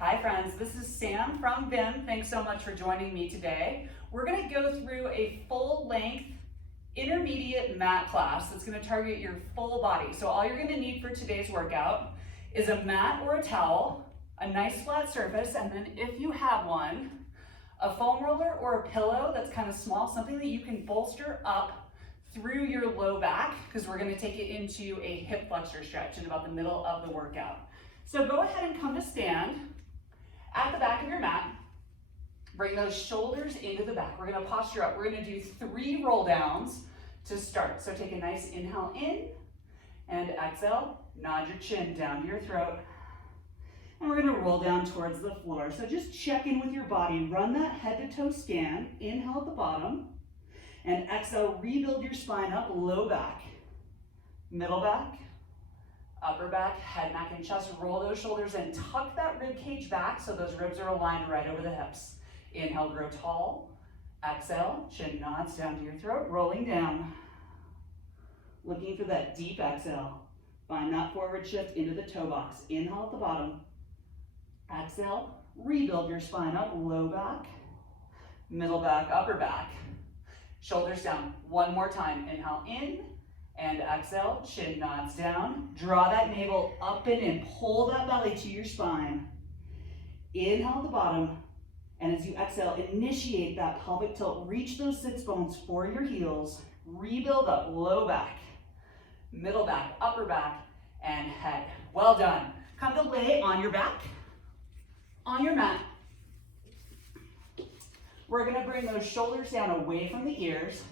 Hi friends, this is Sam from BIM. Thanks so much for joining me today. We're going to go through a full-length intermediate mat class that's going to target your full body. So all you're going to need for today's workout is a mat or a towel, a nice flat surface, and then if you have one, a foam roller or a pillow that's kind of small, something that you can bolster up through your low back, because we're going to take it into a hip flexor stretch in about the middle of the workout. So go ahead and come to stand at the back of your mat. Bring those shoulders into the back. We're going to posture up. We're going to do 3 roll downs to start. So take a nice inhale in and exhale. Nod your chin down to your throat. And we're going to roll down towards the floor. So just check in with your body. Run that head to toe scan. Inhale at the bottom. And exhale, rebuild your spine up, low back, middle back, upper back, head, neck, and chest. Roll those shoulders in. Tuck that rib cage back so those ribs are aligned right over the hips. Inhale, grow tall. Exhale, chin nods down to your throat, rolling down. Looking for that deep exhale. Find that forward shift into the toe box. Inhale at the bottom. Exhale, rebuild your spine up, low back, middle back, upper back. Shoulders down. One more time. Inhale in and exhale. Chin nods down. Draw that navel up and in. Pull that belly to your spine. Inhale at the bottom. And as you exhale, initiate that pelvic tilt. Reach those sits bones for your heels. Rebuild up. Low back, middle back, upper back, and head. Well done. Come to lay on your back, on your mat. We're going to bring those shoulders down away from the ears.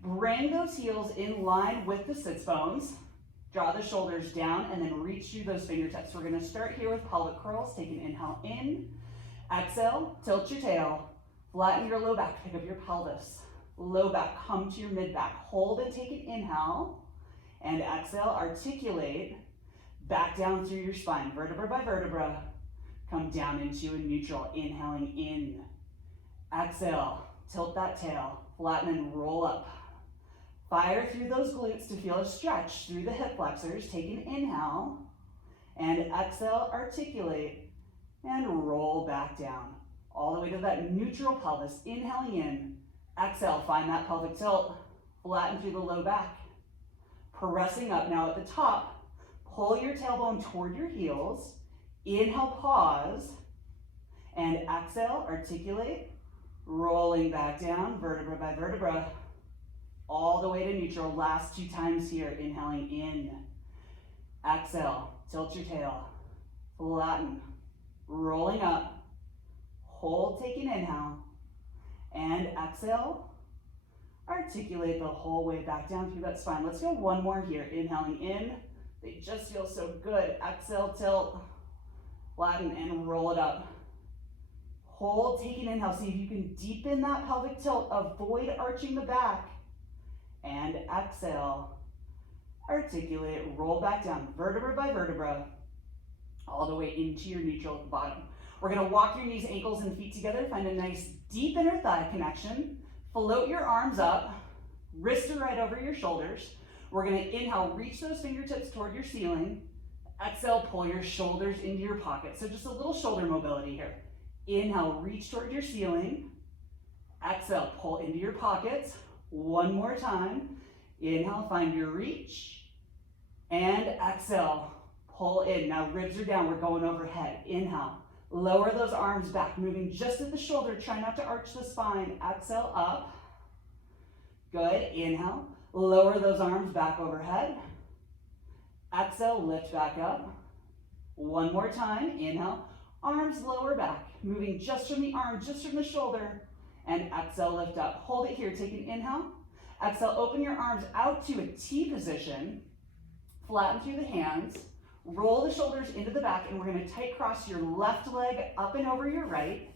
Bring those heels in line with the sits bones. Draw the shoulders down and then reach through those fingertips. We're going to start here with pelvic curls. Take an inhale in. Exhale, tilt your tail. Flatten your low back. Pick up your pelvis. Low back, come to your mid back. Hold and take an inhale. And exhale, articulate. Back down through your spine, vertebra by vertebra. Come down into a neutral. Inhaling in. Exhale, tilt that tail, flatten and roll up. Fire through those glutes to feel a stretch through the hip flexors. Take an inhale and exhale, articulate and roll back down. All the way to that neutral pelvis. Inhaling in, exhale, find that pelvic tilt, flatten through the low back. Pressing up now at the top, pull your tailbone toward your heels. Inhale, pause, and exhale, articulate. Rolling back down, vertebra by vertebra, all the way to neutral. Last 2 times here. Inhaling in. Exhale, tilt your tail, flatten, rolling up. Hold, take an inhale, and exhale. Articulate the whole way back down through that spine. Let's go one more here. Inhaling in. They just feel so good. Exhale, tilt, flatten, and roll it up. Hold, take an inhale. See if you can deepen that pelvic tilt. Avoid arching the back. And exhale. Articulate, roll back down, vertebra by vertebra, all the way into your neutral at the bottom. We're going to walk your knees, ankles, and feet together. Find a nice deep inner thigh connection. Float your arms up. Wrists are right over your shoulders. We're going to inhale, reach those fingertips toward your ceiling. Exhale, pull your shoulders into your pocket. So just a little shoulder mobility here. Inhale, reach toward your ceiling. Exhale, pull into your pockets. One more time. Inhale, find your reach. And exhale, pull in. Now ribs are down, we're going overhead. Inhale, lower those arms back, moving just at the shoulder. Try not to arch the spine. Exhale, up. Good. Inhale, lower those arms back overhead. Exhale, lift back up. One more time. Inhale. Arms lower back, moving just from the arm, just from the shoulder, and exhale, lift up. Hold it here, take an inhale. Exhale, open your arms out to a T position, flatten through the hands, roll the shoulders into the back, and we're gonna tight cross your left leg up and over your right,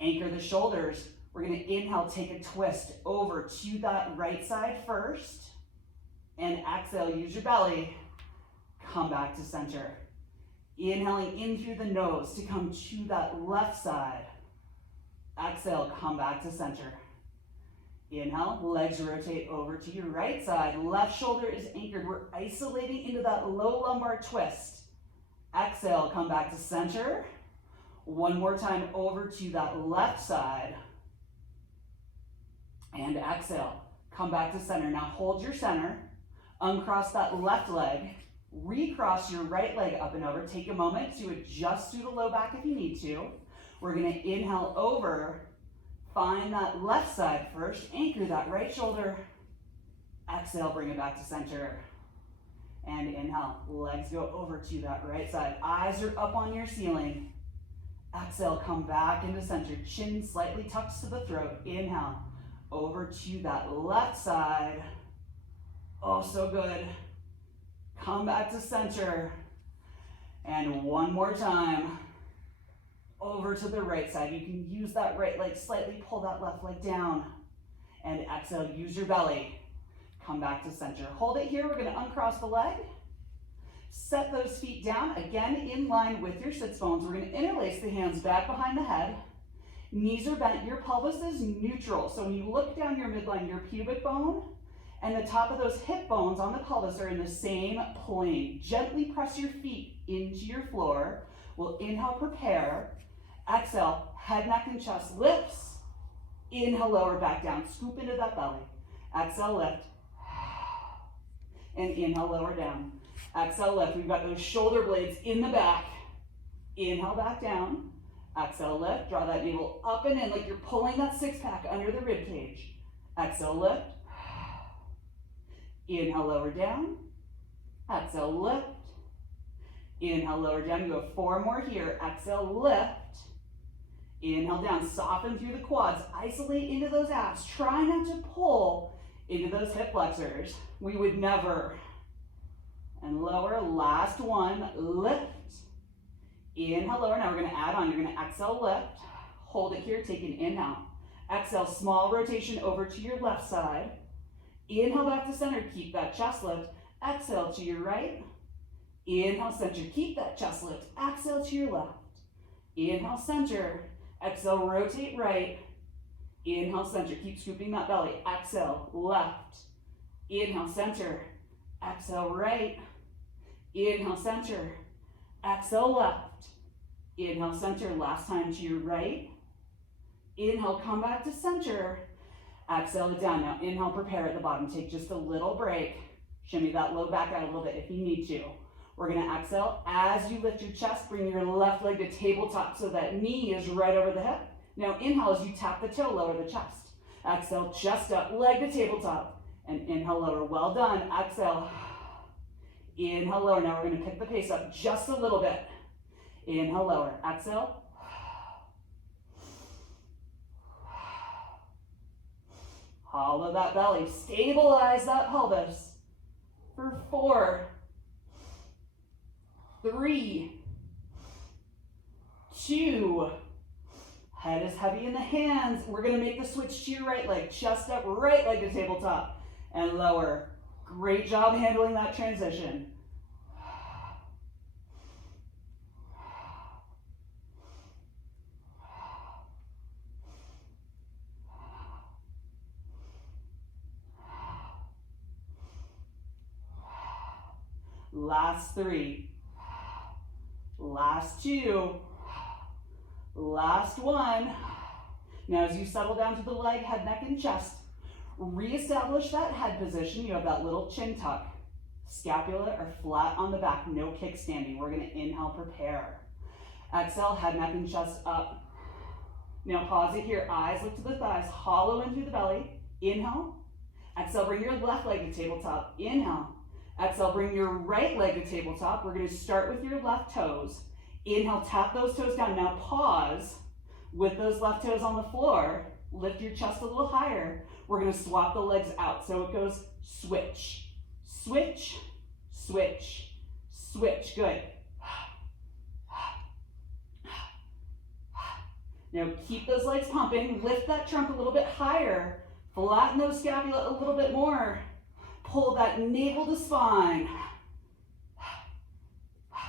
anchor the shoulders. We're gonna inhale, take a twist over to that right side first, and exhale, use your belly, come back to center. Inhaling in through the nose to come to that left side. Exhale, come back to center. Inhale, legs rotate over to your right side. Left shoulder is anchored. We're isolating into that low lumbar twist. Exhale, come back to center. One more time over to that left side. And exhale. Come back to center. Now hold your center. Uncross that left leg. Recross your right leg up and over. Take a moment to adjust through the low back if you need to. We're going to inhale over. Find that left side first. Anchor that right shoulder. Exhale, bring it back to center. And inhale. Legs go over to that right side. Eyes are up on your ceiling. Exhale, come back into center. Chin slightly tucks to the throat. Inhale. Over to that left side. Oh, so good. Come back to center. And one more time. Over to the right side. You can use that right leg, slightly pull that left leg down. And exhale, use your belly. Come back to center. Hold it here. We're going to uncross the leg. Set those feet down, again in line with your sits bones. We're going to interlace the hands back behind the head. Knees are bent. Your pelvis is neutral. So when you look down your midline, your pubic bone and the top of those hip bones on the pelvis are in the same plane. Gently press your feet into your floor. We'll inhale, prepare. Exhale, head, neck, and chest lifts. Inhale, lower back down. Scoop into that belly. Exhale, lift. And inhale, lower down. Exhale, lift. We've got those shoulder blades in the back. Inhale, back down. Exhale, lift. Draw that navel up and in like you're pulling that six-pack under the rib cage. Exhale, lift. Inhale, lower down. Exhale, lift. Inhale, lower down. You go 4 more here. Exhale, lift. Inhale down. Soften through the quads. Isolate into those abs. Try not to pull into those hip flexors. We would never. And lower. Last one. Lift. Inhale, lower. Now we're going to add on. You're going to exhale, lift. Hold it here. Take an inhale. Exhale, small rotation over to your left side. Inhale back to center. Keep that chest lift. Exhale to your right. Inhale, center. Keep that chest lift. Exhale to your left. Inhale, center. Exhale, rotate right. Inhale, center. Keep scooping that belly. Exhale, left. Inhale, center. Exhale, right. Inhale, center. Exhale, left. Inhale, center. Last time to your right. Inhale, come back to center. Exhale it down. Now inhale, prepare at the bottom. Take just a little break. Shimmy that low back out a little bit if you need to. We're going to exhale. As you lift your chest, bring your left leg to tabletop so that knee is right over the hip. Now inhale as you tap the toe, lower the chest. Exhale, chest up, leg to tabletop. And inhale, lower. Well done. Exhale. Inhale, lower. Now we're going to pick the pace up just a little bit. Inhale, lower. Exhale. Hollow that belly. Stabilize that pelvis. For 4, 3, 2. Head is heavy in the hands. We're going to make the switch to your right leg. Chest up, right leg to tabletop. And lower. Great job handling that transition. Last 3. Last 2. Last 1. Now as you settle down to the leg, head, neck, and chest, reestablish that head position. You have that little chin tuck. Scapula are flat on the back, no kickstanding. We're going to inhale, prepare. Exhale, head, neck, and chest up. Now pause it here. Eyes look to the thighs, hollow in through the belly. Inhale. Exhale, bring your left leg to tabletop. Inhale. Exhale, bring your right leg to tabletop. We're going to start with your left toes. Inhale, tap those toes down. Now pause with those left toes on the floor. Lift your chest a little higher. We're going to swap the legs out. So it goes switch, switch, switch, switch. Good. Now keep those legs pumping. Lift that trunk a little bit higher. Flatten those scapula a little bit more. Pull that navel to spine.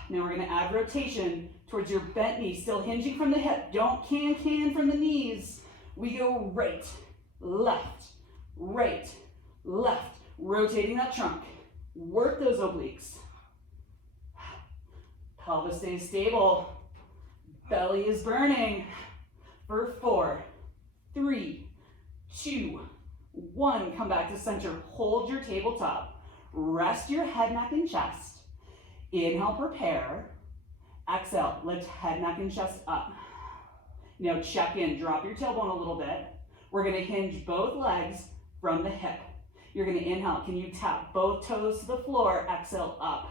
Now we're going to add rotation towards your bent knee, still hinging from the hip. Don't can from the knees. We go right, left, right, left. Rotating that trunk. Work those obliques. Pelvis stays stable. Belly is burning. For 4, 3, 2, 1. Come back to center. Hold your tabletop. Rest your head, neck, and chest. Inhale, prepare. Exhale, lift head, neck, and chest up. Now check in, drop your tailbone a little bit. We're gonna hinge both legs from the hip. You're gonna inhale, can you tap both toes to the floor, exhale up.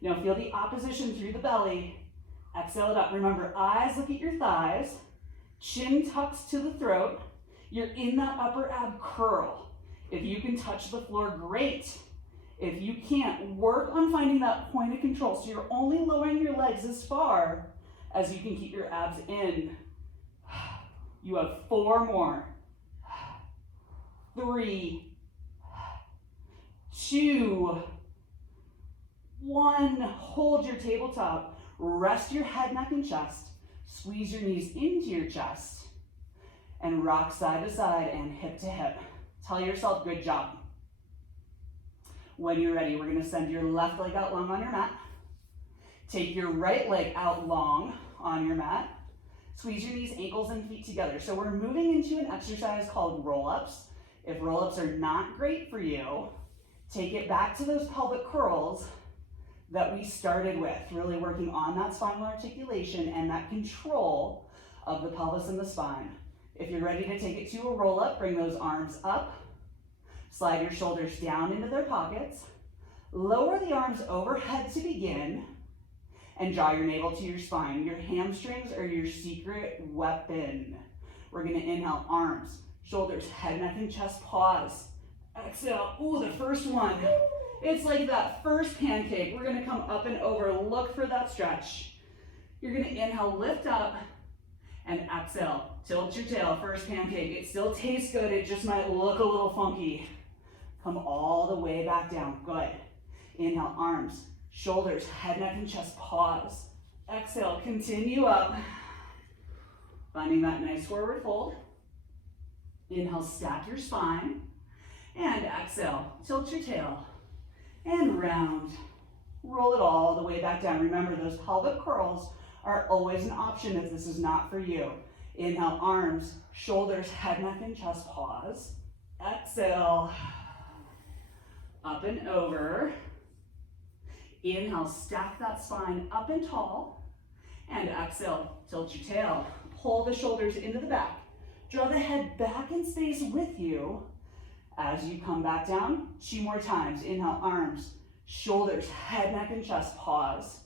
Now feel the opposition through the belly, exhale it up. Remember, eyes look at your thighs, chin tucks to the throat. You're in that upper ab curl. If you can touch the floor, great. If you can't, work on finding that point of control. So you're only lowering your legs as far as you can keep your abs in. You have 4 more. 3, 2, 1. Hold your tabletop. Rest your head, neck, and chest. Squeeze your knees into your chest. And rock side to side and hip to hip. Tell yourself, good job. When you're ready, we're gonna send your left leg out long on your mat. Take your right leg out long on your mat. Squeeze your knees, ankles, and feet together. So we're moving into an exercise called roll-ups. If roll-ups are not great for you, take it back to those pelvic curls that we started with, really working on that spinal articulation and that control of the pelvis and the spine. If you're ready to take it to a roll-up, bring those arms up. Slide your shoulders down into their pockets. Lower the arms overhead to begin. And draw your navel to your spine. Your hamstrings are your secret weapon. We're gonna inhale, arms, shoulders, head, neck, and chest, pause. Exhale, ooh, the first one. It's like that first pancake. We're gonna come up and over, look for that stretch. You're gonna inhale, lift up, and exhale, tilt your tail, first pancake. It still tastes good, it just might look a little funky. Come all the way back down, good. Inhale, arms, shoulders, head, neck, and chest, pause. Exhale, continue up. Finding that nice forward fold. Inhale, stack your spine. And exhale, tilt your tail. And round. Roll it all the way back down. Remember, those pelvic curls are always an option if this is not for you. Inhale, arms, shoulders, head, neck, and chest, pause. Exhale, up and over. Inhale, stack that spine up and tall. And exhale, tilt your tail. Pull the shoulders into the back. Draw the head back in space with you. As you come back down, 2 more times. Inhale, arms, shoulders, head, neck, and chest, pause.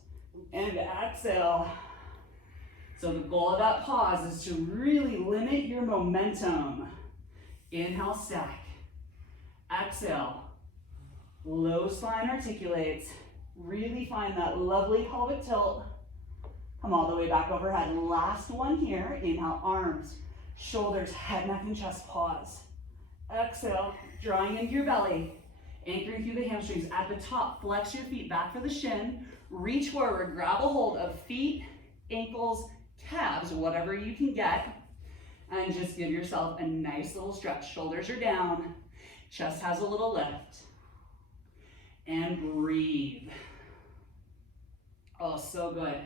And exhale. So the goal of that pause is to really limit your momentum. Inhale, stack. Exhale. Low spine articulates. Really find that lovely pelvic tilt. Come all the way back overhead. Last one here. Inhale, arms, shoulders, head, neck, and chest, pause. Exhale, drawing into your belly, anchoring through the hamstrings. At the top, flex your feet back for the shin. Reach forward, grab a hold of feet, ankles, calves, whatever you can get, and just give yourself a nice little stretch. Shoulders are down, chest has a little lift. And breathe. Oh, so good.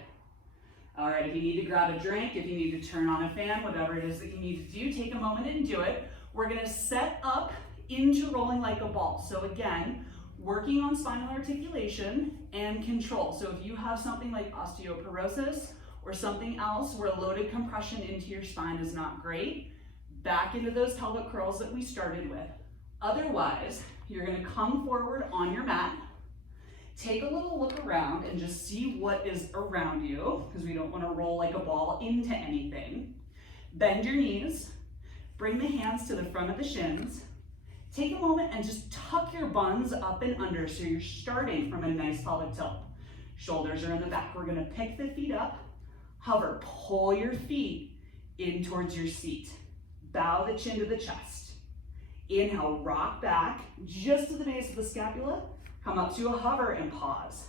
All right, if you need to grab a drink, if you need to turn on a fan, whatever it is that you need to do, take a moment and do it. We're gonna set up into rolling like a ball. So again, working on spinal articulation and control. So if you have something like osteoporosis or something else where loaded compression into your spine is not great, back into those pelvic curls that we started with. Otherwise, you're gonna come forward on your mat, take a little look around and just see what is around you, because we don't wanna roll like a ball into anything. Bend your knees, bring the hands to the front of the shins. Take a moment and just tuck your buns up and under so you're starting from a nice pelvic tilt. Shoulders are in the back. We're gonna pick the feet up, hover, pull your feet in towards your seat. Bow the chin to the chest. Inhale, rock back just to the base of the scapula. Come up to a hover and pause.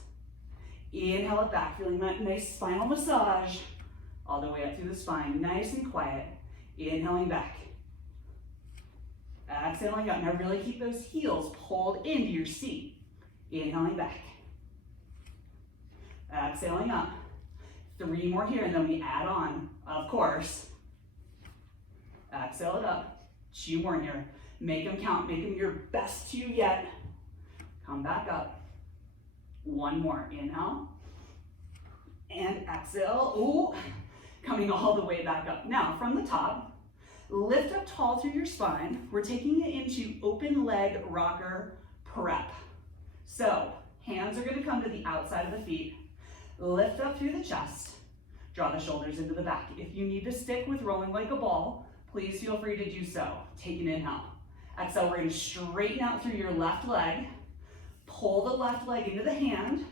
Inhale it back, feeling that nice spinal massage all the way up through the spine, nice and quiet. Inhaling back. Exhaling up. Now really keep those heels pulled into your seat. Inhaling back. Exhaling up. 3 more here, and then we add on, of course. Exhale it up. 2 more here. Make them count. Make them your best 2 yet. Come back up. 1 more. Inhale. And exhale. Ooh. Coming all the way back up. Now, from the top, lift up tall through your spine. We're taking it into open leg rocker prep. So, hands are going to come to the outside of the feet. Lift up through the chest. Draw the shoulders into the back. If you need to stick with rolling like a ball, please feel free to do so. Take an inhale. Exhale, we're going to straighten out through your left leg. Pull the left leg into the hand.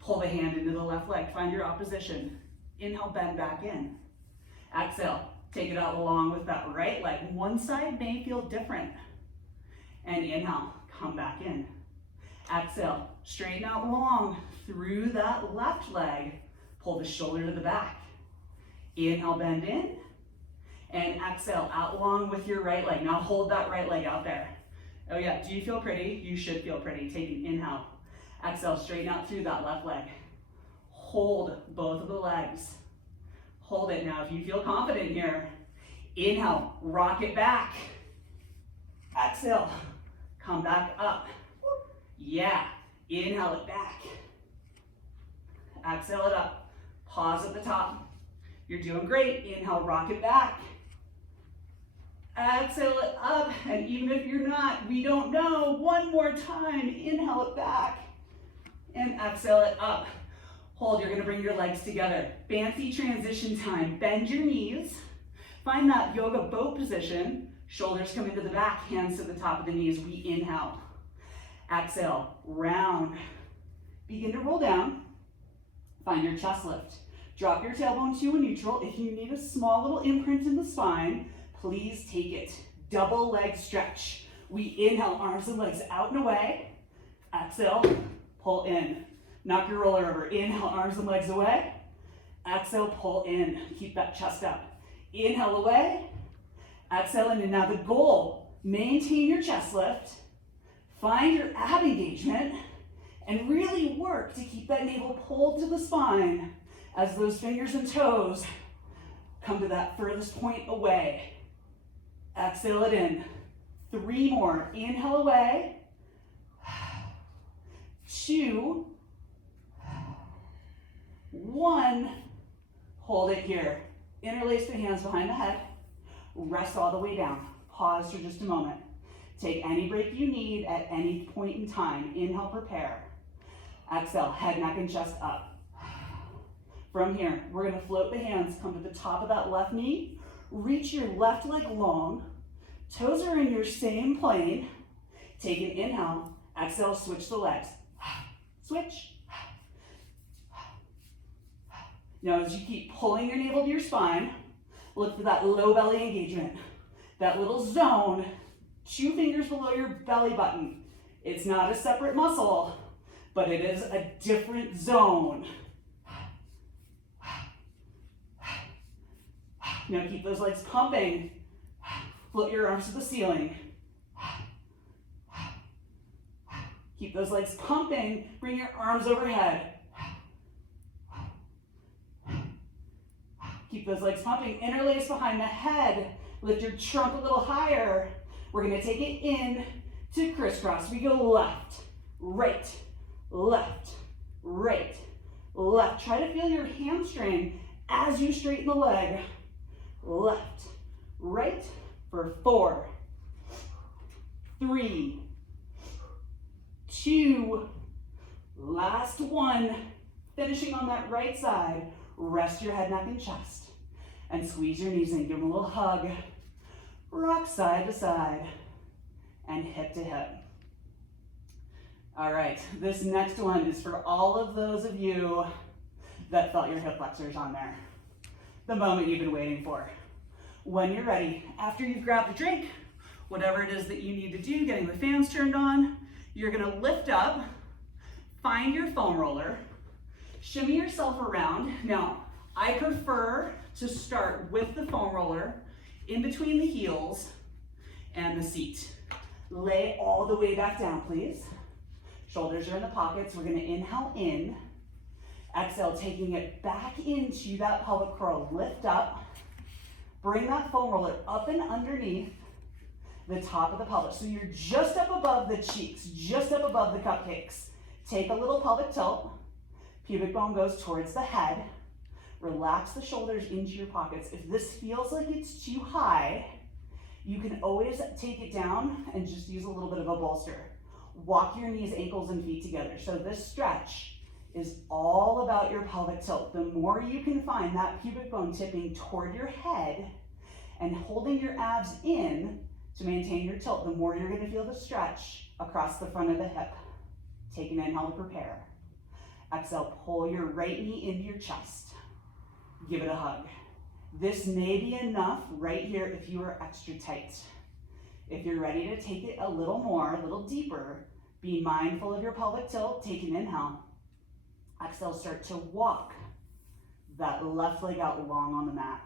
Pull the hand into the left leg. Find your opposition. Inhale, bend back in. Exhale, take it out along with that right leg. One side may feel different. And inhale, come back in. Exhale, straighten out long through that left leg. Pull the shoulder to the back. Inhale, bend in. And exhale, out long with your right leg. Now hold that right leg out there. Oh yeah, do you feel pretty? You should feel pretty. Take an inhale. Exhale, straighten out through that left leg. Hold both of the legs. Hold it. Now if you feel confident here, inhale, rock it back. Exhale, come back up. Yeah, inhale it back. Exhale it up. Pause at the top. You're doing great. Inhale, rock it back. Exhale it up. And even if you're not, we don't know. 1 more time. Inhale it back. And exhale it up. Hold. You're going to bring your legs together. Fancy transition time. Bend your knees. Find that yoga boat position. Shoulders come into the back. Hands to the top of the knees. We inhale. Exhale. Round. Begin to roll down. Find your chest lift. Drop your tailbone to a neutral. If you need a small little imprint in the spine, please take it. Double leg stretch. We inhale, arms and legs out and away. Exhale, pull in. Knock your roller over. Inhale, arms and legs away. Exhale, pull in. Keep that chest up. Inhale away. Exhale in. And now the goal, maintain your chest lift. Find your ab engagement. And really work to keep that navel pulled to the spine as those fingers and toes come to that furthest point away. Exhale it in. 3 more. Inhale away. 2. 1. Hold it here. Interlace the hands behind the head. Rest all the way down. Pause for just a moment. Take any break you need at any point in time. Inhale, prepare. Exhale, head, neck, and chest up. From here, we're going to float the hands, come to the top of that left knee, reach your left leg long, toes are in your same plane. Take an inhale, exhale, switch the legs. Switch. Now as you keep pulling your navel to your spine, look for that low belly engagement, that little zone, 2 fingers below your belly button. It's not a separate muscle, but it is a different zone. Now keep those legs pumping. Float your arms to the ceiling. Keep those legs pumping. Bring your arms overhead. Keep those legs pumping. Interlace behind the head. Lift your trunk a little higher. We're going to take it in to crisscross. We go left, right, left, right, left. Try to feel your hamstring as you straighten the leg. Left, right for 4, 3, 2, last 1. Finishing on that right side. Rest your head, neck, and chest. And squeeze your knees in. Give them a little hug. Rock side to side. And hip to hip. All right, this next one is for all of those of you that felt your hip flexors on there. The moment you've been waiting for. When you're ready, after you've grabbed a drink, whatever it is that you need to do, getting the fans turned on, you're gonna lift up, find your foam roller, shimmy yourself around. Now, I prefer to start with the foam roller in between the heels and the seat. Lay all the way back down, please. Shoulders are in the pockets. We're gonna inhale in. Exhale, taking it back into that pelvic curl. Lift up. Bring that foam roller up and underneath the top of the pelvis. So you're just up above the cheeks, just up above the cupcakes. Take a little pelvic tilt. Pubic bone goes towards the head. Relax the shoulders into your pockets. If this feels like it's too high, you can always take it down and just use a little bit of a bolster. Walk your knees, ankles, and feet together. So this stretch is all about your pelvic tilt. The more you can find that pubic bone tipping toward your head and holding your abs in to maintain your tilt, the more you're going to feel the stretch across the front of the hip. Take an inhale to prepare. Exhale, pull your right knee into your chest. Give it a hug. This may be enough right here if you are extra tight. If you're ready to take it a little more, a little deeper, be mindful of your pelvic tilt. Take an inhale. Exhale, start to walk that left leg out long on the mat.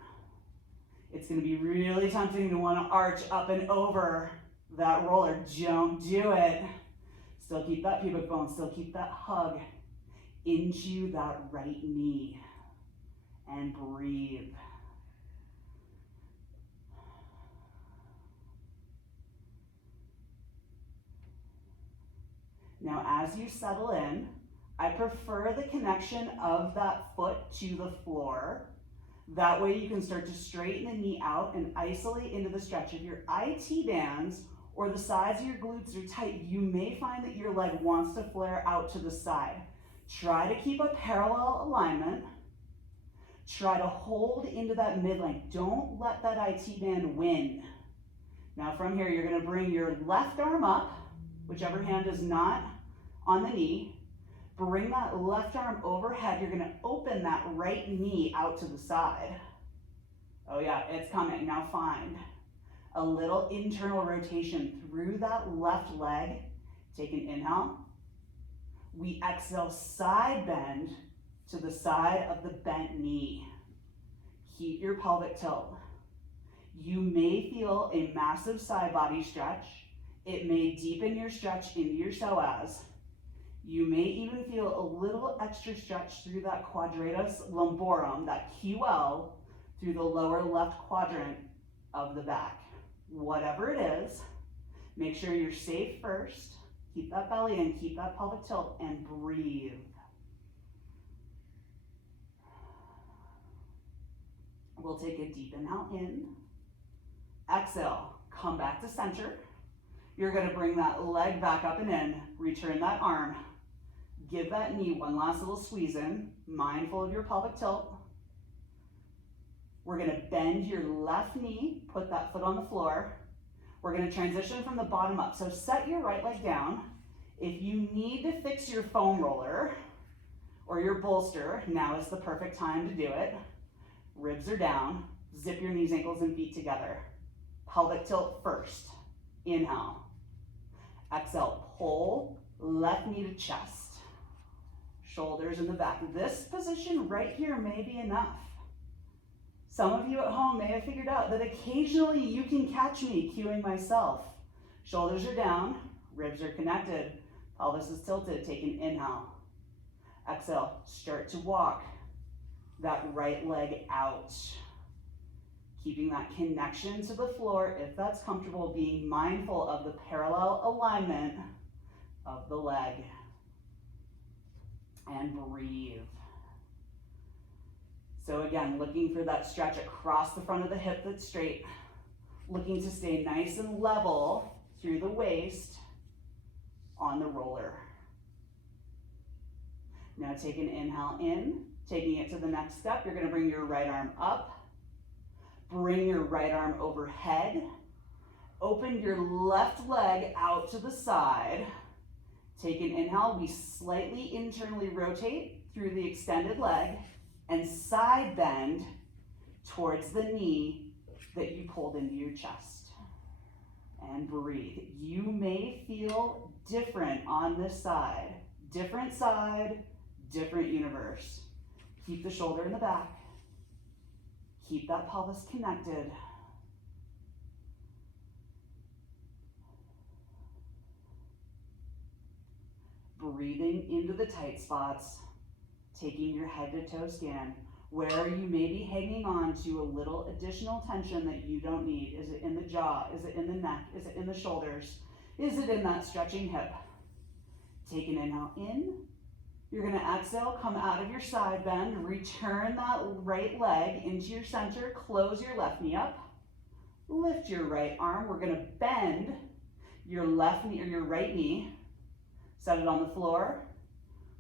It's going to be really tempting to want to arch up and over that roller. Don't do it. Still keep that pubic bone, still keep that hug into that right knee. And breathe. Now, as you settle in, I prefer the connection of that foot to the floor. That way you can start to straighten the knee out and isolate into the stretch. If your IT bands or the sides of your glutes are tight, you may find that your leg wants to flare out to the side. Try to keep a parallel alignment. Try to hold into that mid-length. Don't let that IT band win. Now from here, you're going to bring your left arm up, whichever hand is not on the knee. Bring that left arm overhead. You're going to open that right knee out to the side. Oh yeah, it's coming. Now find a little internal rotation through that left leg. Take an inhale. We exhale, side bend to the side of the bent knee. Keep your pelvic tilt. You may feel a massive side body stretch. It may deepen your stretch into your psoas. You may even feel a little extra stretch through that quadratus lumborum, that QL, through the lower left quadrant of the back. Whatever it is, make sure you're safe first. Keep that belly in, keep that pelvic tilt, and breathe. We'll take a deep inhale in. Exhale, come back to center. You're going to bring that leg back up and in. Return that arm. Give that knee one last little squeeze in. Mindful of your pelvic tilt. We're going to bend your left knee. Put that foot on the floor. We're going to transition from the bottom up. So set your right leg down. If you need to fix your foam roller or your bolster, now is the perfect time to do it. Ribs are down. Zip your knees, ankles, and feet together. Pelvic tilt first. Inhale. Exhale, pull left knee to chest. Shoulders in the back. This position right here may be enough. Some of you at home may have figured out that occasionally you can catch me cueing myself. Shoulders are down, ribs are connected, pelvis is tilted. Take an inhale. Exhale, start to walk that right leg out. Keeping that connection to the floor, if that's comfortable, being mindful of the parallel alignment of the leg. And breathe. So again, looking for that stretch across the front of the hip that's straight. Looking to stay nice and level through the waist on the roller. Now take an inhale in. Taking it to the next step, you're going to bring your right arm up. Bring your right arm overhead. Open your left leg out to the side. Take an inhale. We slightly internally rotate through the extended leg and side bend towards the knee that you pulled into your chest. And breathe. You may feel different on this side. Different side, different universe. Keep the shoulder in the back. Keep that pelvis connected. Breathing into the tight spots. taking your head to toe scan, where you may be hanging on to a little additional tension that you don't need. Is it in the jaw? Is it in the neck? Is it in the shoulders? Is it in that stretching hip? Take an inhale in. You're going to exhale, come out of your side bend, return that right leg into your center, close your left knee up, lift your right arm. We're going to bend your left knee or your right knee, set it on the floor.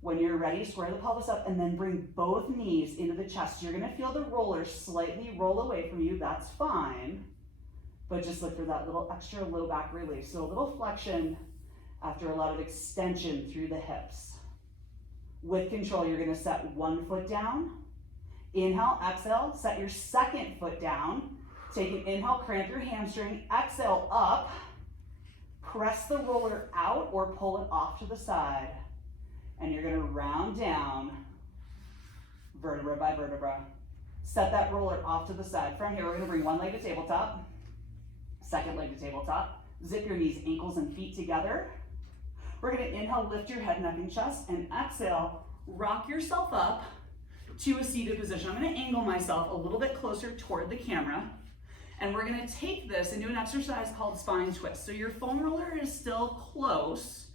When you're ready, square the pelvis up and then bring both knees into the chest. You're going to feel the roller slightly roll away from you. That's fine, but just look for that little extra low back release. So a little flexion after a lot of extension through the hips. With control, you're going to set one foot down. Inhale, exhale, set your second foot down. Take an inhale, cramp your hamstring. Exhale, up. Press the roller out or pull it off to the side. And you're going to round down vertebra by vertebra. Set that roller off to the side. From here, we're going to bring one leg to tabletop, second leg to tabletop. Zip your knees, ankles, and feet together. We're going to inhale, lift your head, neck, and chest, and exhale, rock yourself up to a seated position. I'm going to angle myself a little bit closer toward the camera, and we're going to take this and do an exercise called spine twist. So your foam roller is still close.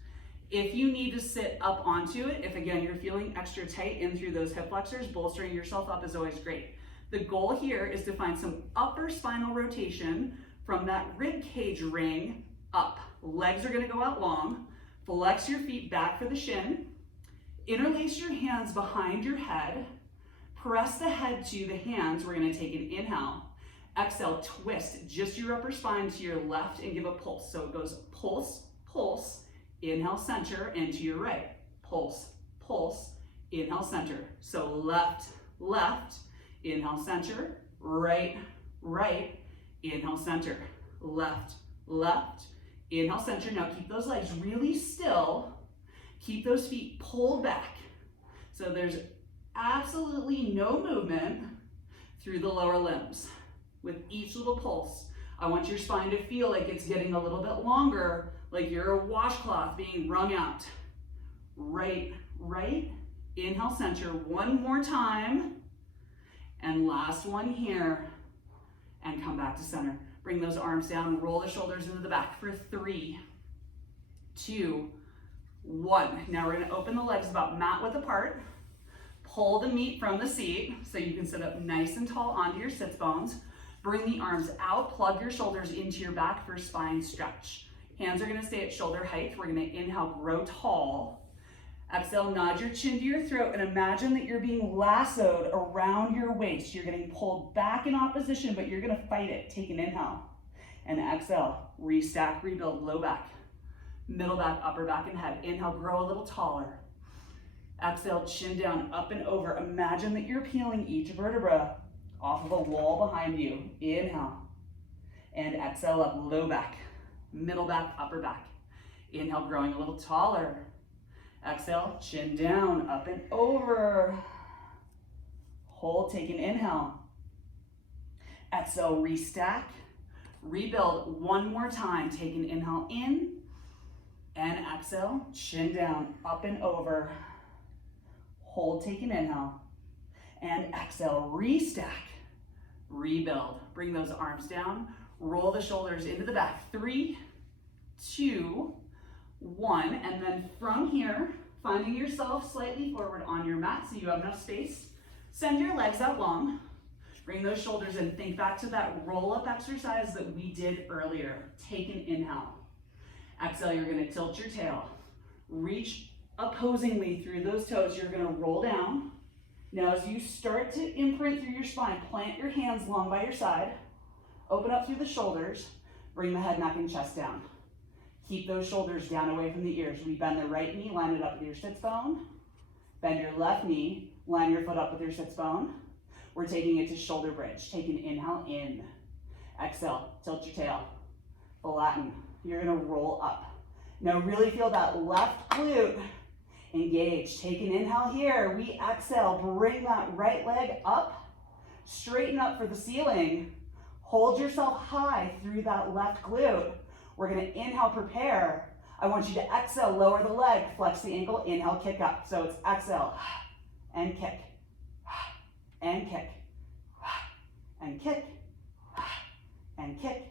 If you need to sit up onto it, if again, you're feeling extra tight in through those hip flexors, bolstering yourself up is always great. The goal here is to find some upper spinal rotation from that rib cage ring up. Legs are going to go out long. Flex your feet back for the shin. Interlace your hands behind your head. Press the head to the hands. We're going to take an inhale. Exhale, twist just your upper spine to your left and give a pulse. So it goes pulse, pulse, inhale, center, and to your right. Pulse, pulse, inhale, center. So left, left, inhale, center, right, right, inhale, center, left, left, inhale, center. Now keep those legs really still. Keep those feet pulled back. So there's absolutely no movement through the lower limbs. With each little pulse, I want your spine to feel like it's getting a little bit longer, like you're a washcloth being wrung out. Right, right, inhale, center. One more time. And last one here. And come back to center. Bring those arms down, roll the shoulders into the back for 3, 2, 1. Now we're going to open the legs about mat width apart. Pull the meat from the seat so you can sit up nice and tall onto your sits bones. Bring the arms out, plug your shoulders into your back for spine stretch. Hands are going to stay at shoulder height. We're going to inhale, grow tall. Exhale, nod your chin to your throat and imagine that you're being lassoed around your waist. You're getting pulled back in opposition, but you're going to fight it. Take an inhale and exhale, restack, rebuild, low back, middle back, upper back, and head. Inhale, grow a little taller. Exhale, chin down, up and over. Imagine that you're peeling each vertebra off of a wall behind you. Inhale and exhale up, low back, middle back, upper back. Inhale, growing a little taller. Exhale, chin down, up and over. Hold, take an inhale. Exhale, restack, rebuild. One more time. Take an inhale in and exhale, chin down, up and over. Hold, take an inhale and exhale, restack, rebuild. Bring those arms down, roll the shoulders into the back. 3, 2, 1, and then from here, finding yourself slightly forward on your mat so you have enough space. Send your legs out long. Bring those shoulders in. Think back to that roll-up exercise that we did earlier. Take an inhale. Exhale, you're going to tilt your tail. Reach opposingly through those toes. You're going to roll down. Now as you start to imprint through your spine, plant your hands long by your side. Open up through the shoulders. Bring the head, neck, and chest down. Keep those shoulders down away from the ears. We bend the right knee, line it up with your sits bone. Bend your left knee, line your foot up with your sits bone. We're taking it to shoulder bridge. Take an inhale in. Exhale, tilt your tail. Flatten. You're gonna roll up. Now really feel that left glute engage. Take an inhale here. We exhale, bring that right leg up. Straighten up for the ceiling. Hold yourself high through that left glute. We're going to inhale, prepare. I want you to exhale, lower the leg, flex the ankle, inhale, kick up. So it's exhale and kick, and kick, and kick, and kick,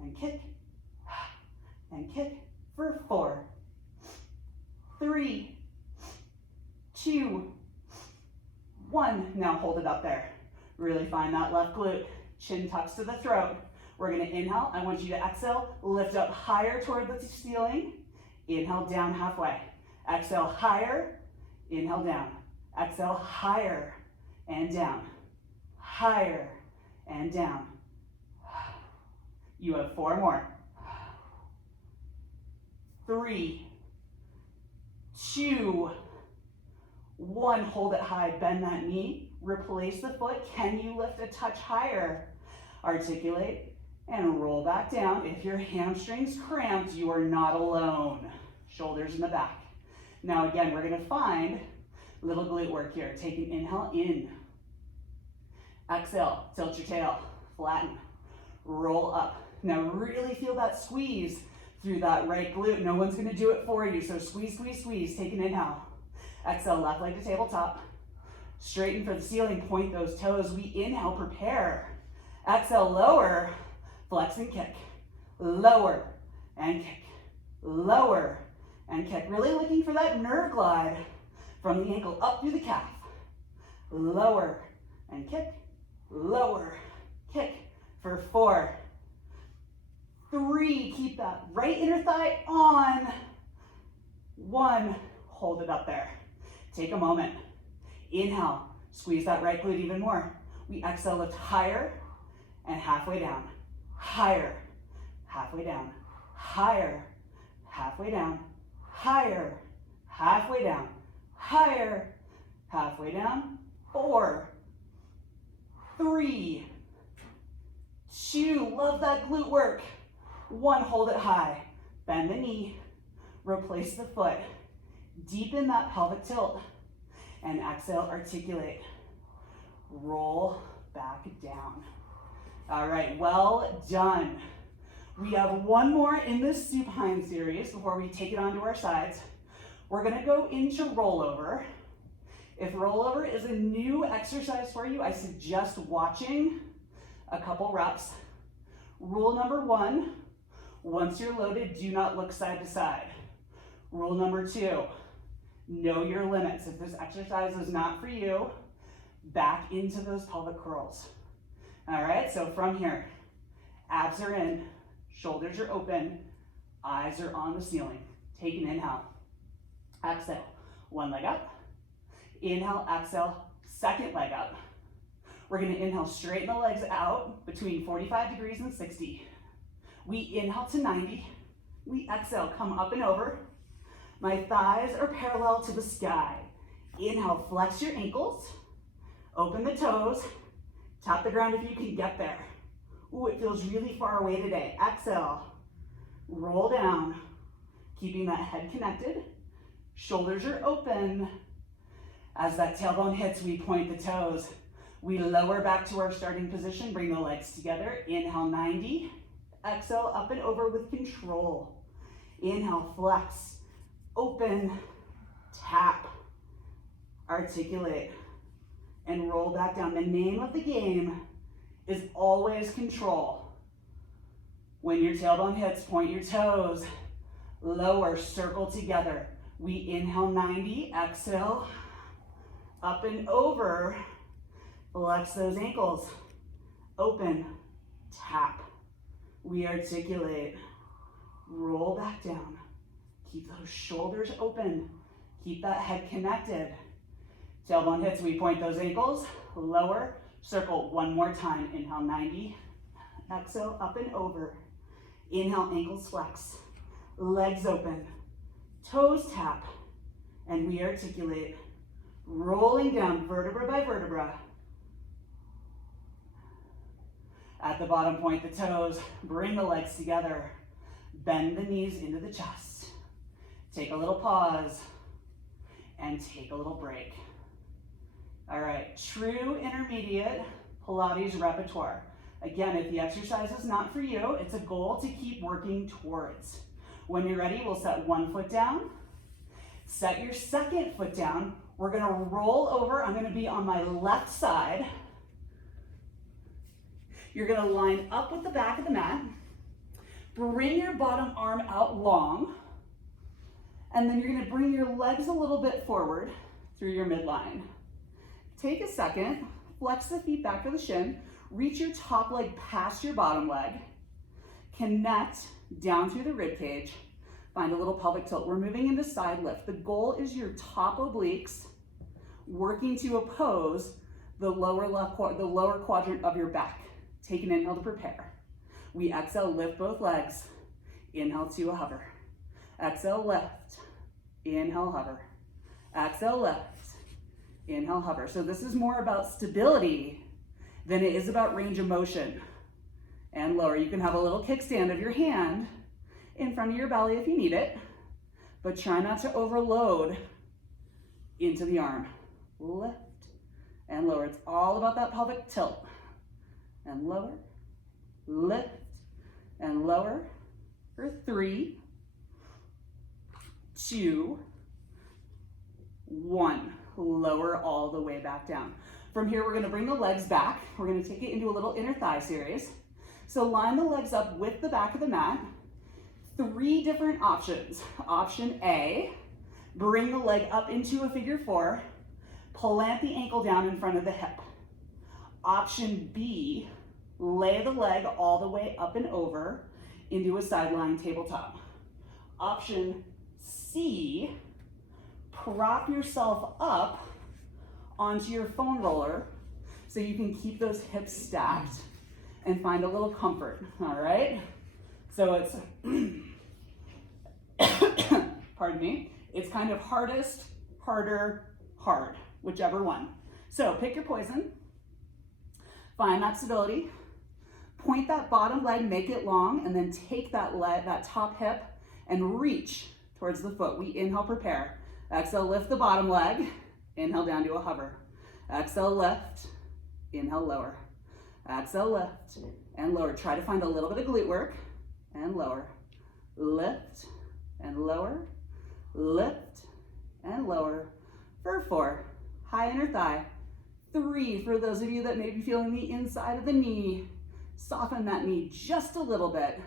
and kick, and kick for 4, 3, 2, 1. Now hold it up there. Really find that left glute. Chin tucks to the throat. We're gonna inhale. I want you to exhale, lift up higher toward the ceiling. Inhale, down halfway. Exhale, higher. Inhale, down. Exhale, higher and down. Higher and down. You have 4 more. 3, 2, 1. Hold it high, bend that knee, replace the foot. Can you lift a touch higher? Articulate and roll back down. If your hamstring's cramped, you are not alone. Shoulders in the back. Now again, we're gonna find little glute work here. Take an inhale in. Exhale, tilt your tail, flatten, roll up. Now really feel that squeeze through that right glute. No one's gonna do it for you, so squeeze, squeeze, squeeze. Take an inhale. Exhale, left leg to tabletop. Straighten for the ceiling, point those toes. We inhale, prepare. Exhale, lower, flex and kick. Lower and kick. Lower and kick. Really looking for that nerve glide from the ankle up through the calf. Lower and kick. Lower, kick for 4, 3. Keep that right inner thigh on. 1. Hold it up there. Take a moment. Inhale, squeeze that right glute even more. We exhale, lift higher and halfway down. Higher, halfway down. Higher, halfway down. Higher, halfway down. Higher, halfway down. 4, 3, 2. Love that glute work. 1. Hold it high. Bend the knee. Replace the foot. Deepen that pelvic tilt. And exhale, articulate. Roll back down. All right, well done. We have 1 more in this supine series before we take it onto our sides. We're gonna go into rollover. If rollover is a new exercise for you, I suggest watching a couple reps. Rule number 1, once you're loaded, do not look side to side. Rule number 2, know your limits. If this exercise is not for you, back into those pelvic curls. All right, so from here, abs are in, shoulders are open, eyes are on the ceiling. Take an inhale. Exhale, 1 leg up. Inhale, exhale, second leg up. We're gonna inhale, straighten the legs out between 45 degrees and 60. We inhale to 90. We exhale, come up and over. My thighs are parallel to the sky. Inhale, flex your ankles. Open the toes. Tap the ground if you can get there. Ooh, it feels really far away today. Exhale, roll down, keeping that head connected. Shoulders are open. As that tailbone hits, we point the toes. We lower back to our starting position, bring the legs together. Inhale, 90. Exhale, up and over with control. Inhale, flex, open, tap, articulate, and roll back down. The name of the game is always control. When your tailbone hits, point your toes, lower, circle together. We inhale, 90, exhale, up and over, flex those ankles, open, tap. We articulate, roll back down. Keep those shoulders open. Keep that head connected. Tailbone hits, we point those ankles, lower, circle 1 more time. Inhale, 90, exhale, up and over. Inhale, ankles flex, legs open, toes tap, and we articulate, rolling down vertebra by vertebra. At the bottom, point the toes, bring the legs together, bend the knees into the chest. Take a little pause and take a little break. All right, true intermediate Pilates repertoire. Again, if the exercise is not for you, it's a goal to keep working towards. When you're ready, we'll set 1 foot down. Set your second foot down. We're gonna roll over. I'm gonna be on my left side. You're gonna line up with the back of the mat. Bring your bottom arm out long. And then you're gonna bring your legs a little bit forward through your midline. Take a second, flex the feet back to the shin, reach your top leg past your bottom leg, connect down through the rib cage, find a little pelvic tilt. We're moving into side lift. The goal is your top obliques working to oppose the lower quadrant of your back. Take an inhale to prepare. We exhale, lift both legs. Inhale to a hover. Exhale, lift. Inhale, hover. Exhale, lift. Inhale, hover. So this is more about stability than it is about range of motion. And lower. You can have a little kickstand of your hand in front of your belly if you need it, but try not to overload into the arm. Lift and lower. It's all about that pelvic tilt. And lower, lift and lower for 3, 2, 1. Lower all the way back down. From here, we're gonna bring the legs back. We're gonna take it into a little inner thigh series. So line the legs up with the back of the mat. 3 different options. Option A, bring the leg up into a figure 4, plant the ankle down in front of the hip. Option B, lay the leg all the way up and over into a sideline tabletop. Option C, prop yourself up onto your foam roller so you can keep those hips stacked and find a little comfort, all right? So it's, pardon me, it's kind of hardest, harder, hard, whichever one. So pick your poison, find that stability, point that bottom leg, make it long, and then take that leg, that top hip, and reach towards the foot. We inhale, prepare. Exhale, lift the bottom leg. Inhale, down to a hover. Exhale, lift. Inhale, lower. Exhale, lift and lower. Try to find a little bit of glute work and lower. Lift and lower. Lift and lower for 4. High inner thigh. 3, for those of you that may be feeling the inside of the knee, soften that knee just a little bit.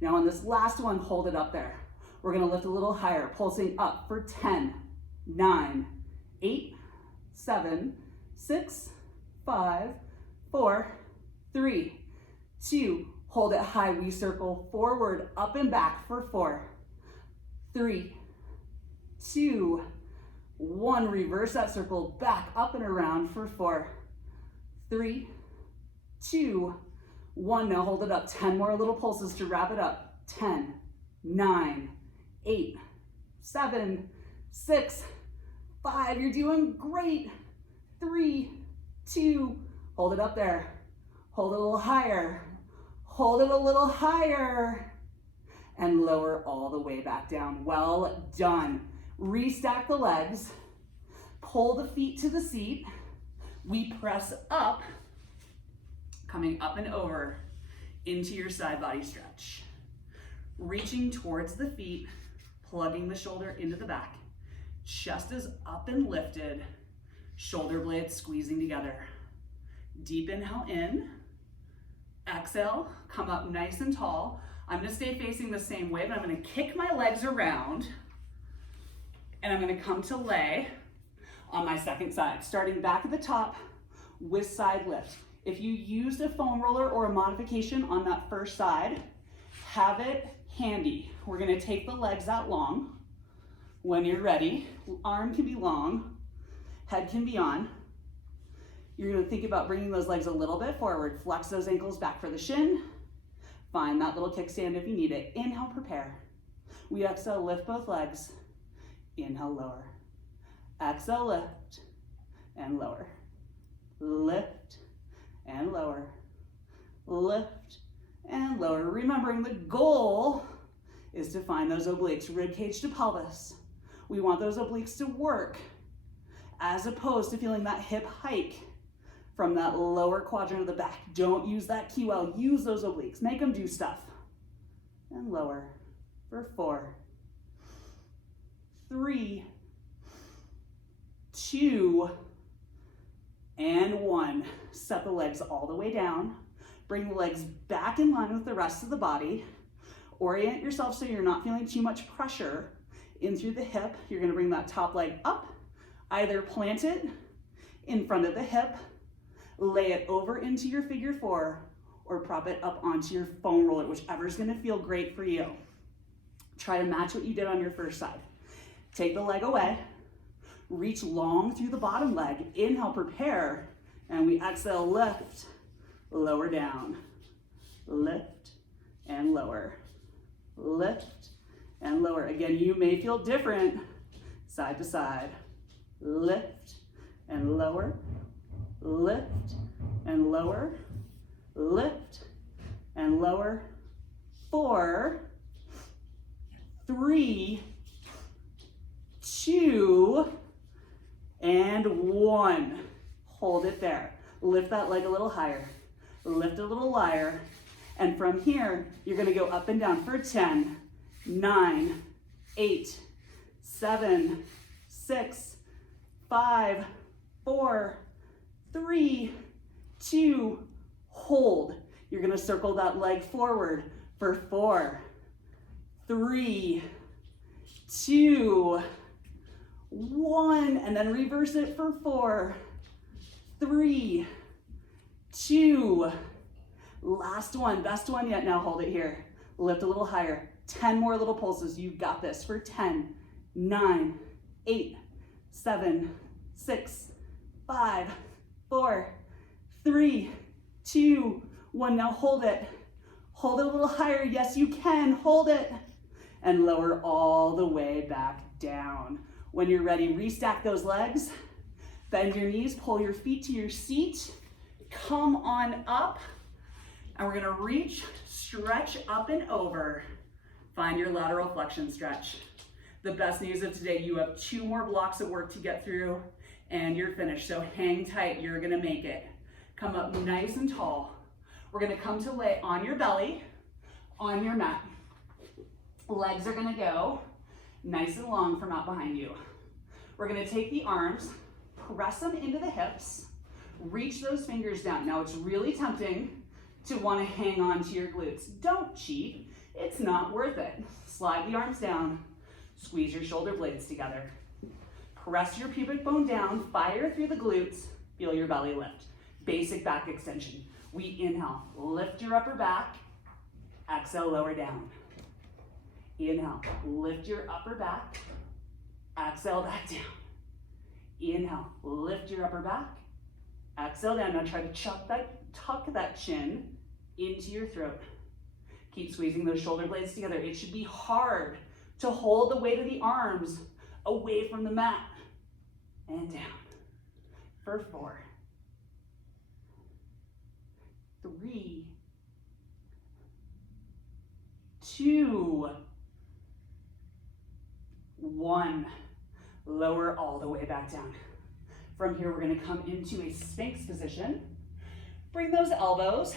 Now on this last one, hold it up there. We're gonna lift a little higher, pulsing up for 10, 9, 8, 7, 6, 5, 4, 3, 2, hold it high. We circle forward, up and back for 4, 3, 2, 1. Reverse that circle, back up and around for 4, 3, 2, 1. Now hold it up. 10 more little pulses to wrap it up. 10, 9, 8, 7, 6, 5. You're doing great. 3, 2, hold it up there. Hold it a little higher. Hold it a little higher. And lower all the way back down. Well done. Restack the legs. Pull the feet to the seat. We press up, coming up and over into your side body stretch. Reaching towards the feet, plugging the shoulder into the back. Chest is up and lifted, shoulder blades squeezing together. Deep inhale in, exhale, come up nice and tall. I'm gonna stay facing the same way, but I'm gonna kick my legs around and I'm gonna come to lay on my second side, starting back at the top with side lift. If you used a foam roller or a modification on that first side, have it handy. We're gonna take the legs out long. When you're ready, arm can be long, head can be on. You're gonna think about bringing those legs a little bit forward. Flex those ankles back for the shin. Find that little kickstand if you need it. Inhale, prepare. We exhale, lift both legs. Inhale, lower. Exhale, lift and lower. Lift and lower. Lift and lower. Remembering the goal is to find those obliques, rib cage to pelvis. We want those obliques to work as opposed to feeling that hip hike from that lower quadrant of the back. Don't use that QL, use those obliques, make them do stuff. And lower for 4, 3, 2, and 1. Set the legs all the way down. Bring the legs back in line with the rest of the body. Orient yourself so you're not feeling too much pressure in through the hip. You're gonna bring that top leg up, either plant it in front of the hip, lay it over into your figure 4, or prop it up onto your foam roller, whichever is gonna feel great for you. Try to match what you did on your first side. Take the leg away, reach long through the bottom leg, inhale, prepare, and we exhale, lift, lower down, lift and lower, lift and lower. Again, you may feel different side to side. Lift and lower, lift and lower, lift and lower. 4, 3, 2, and 1. Hold it there. Lift that leg a little higher. Lift a little higher. And from here, you're gonna go up and down for 10, 9, 8, 7, 6, 5, 4, 3, 2, hold. You're gonna circle that leg forward for 4, 3, 2, 1, and then reverse it for 4, 3, 2, last one, best one yet. Now hold it here. Lift a little higher. 10 more little pulses. You've got this for 10, 9, 8, 7, 6, 5, 4, 3, 2, 1. Now hold it. Hold it a little higher. Yes, you can. Hold it. And lower all the way back down. When you're ready, restack those legs. Bend your knees, pull your feet to your seat. Come on up. And we're gonna reach, stretch up and over. Find your lateral flexion stretch. The best news of today, you have 2 more blocks of work to get through and you're finished. So hang tight, you're gonna make it. Come up nice and tall. We're gonna come to lay on your belly, on your mat. Legs are gonna go nice and long from out behind you. We're gonna take the arms, press them into the hips, reach those fingers down. Now it's really tempting to wanna hang on to your glutes. Don't cheat, it's not worth it. Slide the arms down, squeeze your shoulder blades together. Press your pubic bone down, fire through the glutes, feel your belly lift. Basic back extension. We inhale, lift your upper back, exhale, lower down. Inhale, lift your upper back, exhale, back down. Inhale, lift your upper back, exhale down. Now try to tuck that chin into your throat. Keep squeezing those shoulder blades together. It should be hard to hold the weight of the arms away from the mat. And down for 4, 3, 2, 1. Lower all the way back down. From here, we're gonna come into a Sphinx position. Bring those elbows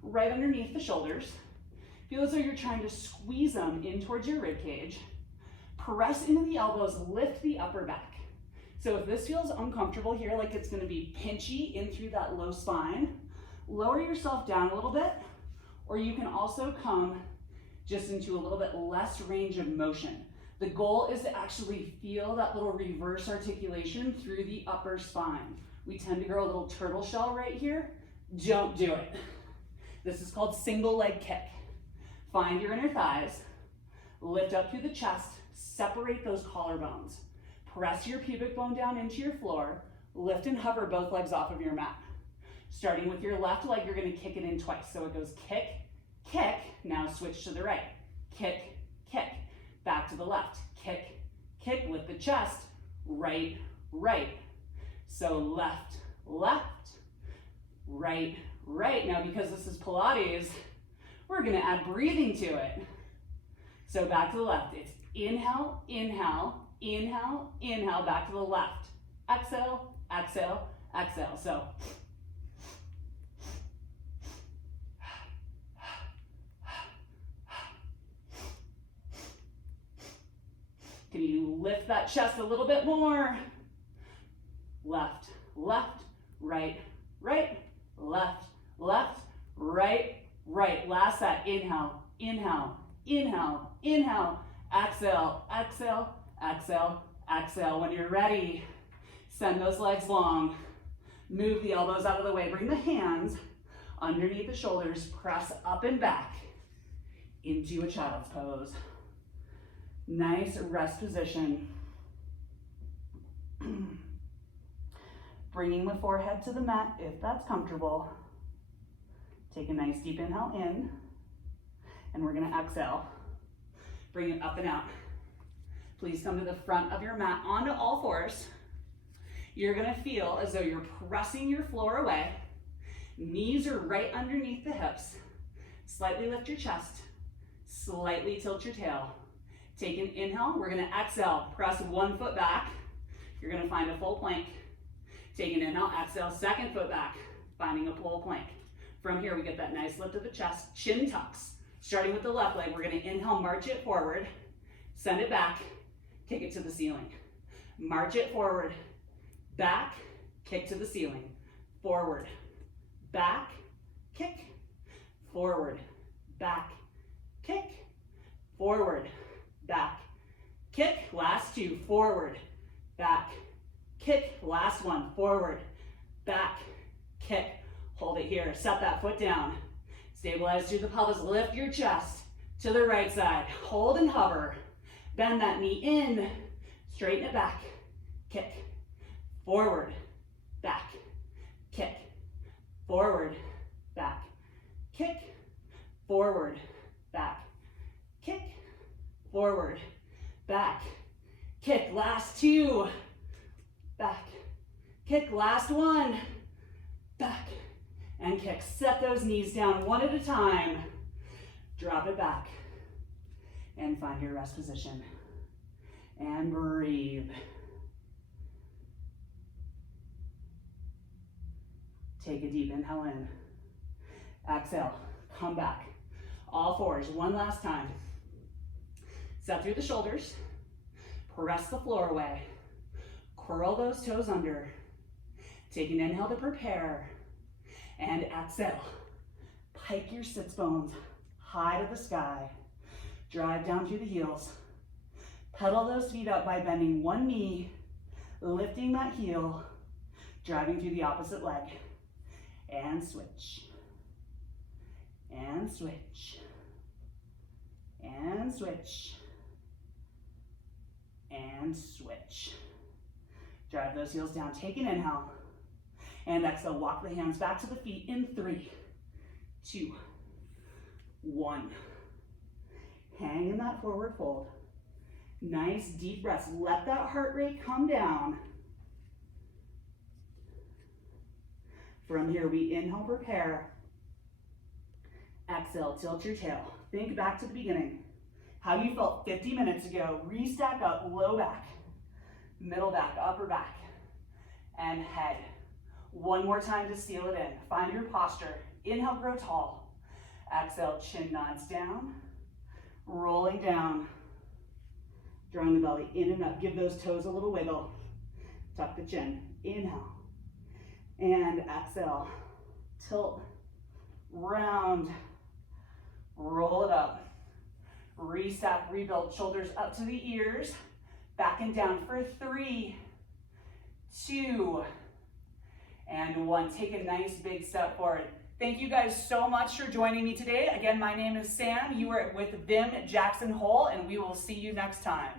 right underneath the shoulders. Feel as though you're trying to squeeze them in towards your rib cage. Press into the elbows, lift the upper back. So if this feels uncomfortable here, like it's gonna be pinchy in through that low spine, lower yourself down a little bit, or you can also come just into a little bit less range of motion. The goal is to actually feel that little reverse articulation through the upper spine. We tend to grow a little turtle shell right here. Don't do it. This is called single leg kick. Find your inner thighs, lift up through the chest, separate those collarbones. Press your pubic bone down into your floor, lift and hover both legs off of your mat. Starting with your left leg, you're gonna kick it in twice. So it goes kick, kick, now switch to the right. Kick, kick, back to the left. Kick, kick with the chest, right, right. So left, left, right, right. Now because this is Pilates, we're gonna add breathing to it. So back to the left, it's inhale, inhale, inhale, inhale, back to the left. Exhale, exhale, exhale. So can you lift that chest a little bit more? left, left, right, right, left, left, right, right. Last set, inhale, inhale, inhale, inhale, exhale, exhale, exhale, exhale. When you're ready, send those legs long. Move the elbows out of the way. Bring the hands underneath the shoulders. Press up and back into a child's pose. Nice rest position. Bringing the forehead to the mat if that's comfortable. Take a nice deep inhale in, and we're gonna exhale. Bring it up and out. Please come to the front of your mat onto all fours. You're gonna feel as though you're pressing your floor away. Knees are right underneath the hips. Slightly lift your chest. Slightly tilt your tail. Take an inhale. We're gonna exhale. Press one foot back. You're gonna find a full plank. Take an inhale, exhale, second foot back, finding a full plank. From here, we get that nice lift of the chest, chin tucks. Starting with the left leg, we're gonna inhale, march it forward, send it back, kick it to the ceiling. March it forward, back, kick to the ceiling. Forward, back, kick, forward, back, kick, forward, back, kick. Last two, forward, back, kick. Last one, forward, back, kick. Hold it here, set that foot down. Stabilize through the pelvis, lift your chest to the right side. Hold and hover. Bend that knee in, straighten it back, kick. Forward, back, kick. Forward, back, kick. Forward, back, kick. Forward, back, kick. Last two, back, kick. Last one, back, and kick. Set those knees down one at a time. Drop it back and find your rest position. And breathe. Take a deep inhale in. Exhale, come back. All fours, one last time. Set through the shoulders. Press the floor away. Curl those toes under. Take an inhale to prepare. And exhale. Pike your sits bones high to the sky. Drive down through the heels. Pedal those feet up by bending one knee, lifting that heel, driving through the opposite leg. And switch. And switch. And switch. And switch. Drive those heels down. Take an inhale. And exhale, walk the hands back to the feet in 3, 2, 1. Hang in that forward fold. Nice deep breaths. Let that heart rate come down. From here, we inhale, prepare. Exhale, tilt your tail. Think back to the beginning. How you felt 50 minutes ago. Restack up, low back, middle back, upper back, and head. One more time to seal it in. Find your posture. Inhale, grow tall. Exhale, chin nods down. Rolling down. Drawing the belly in and up. Give those toes a little wiggle. Tuck the chin. Inhale. And exhale. Tilt. Round. Roll it up. Restack, rebuild. Shoulders up to the ears. Back and down for 3, 2, and 1. Take a nice big step forward. Thank you guys so much for joining me today. Again, my name is Sam. You are with Vim Jackson Hole, and we will see you next time.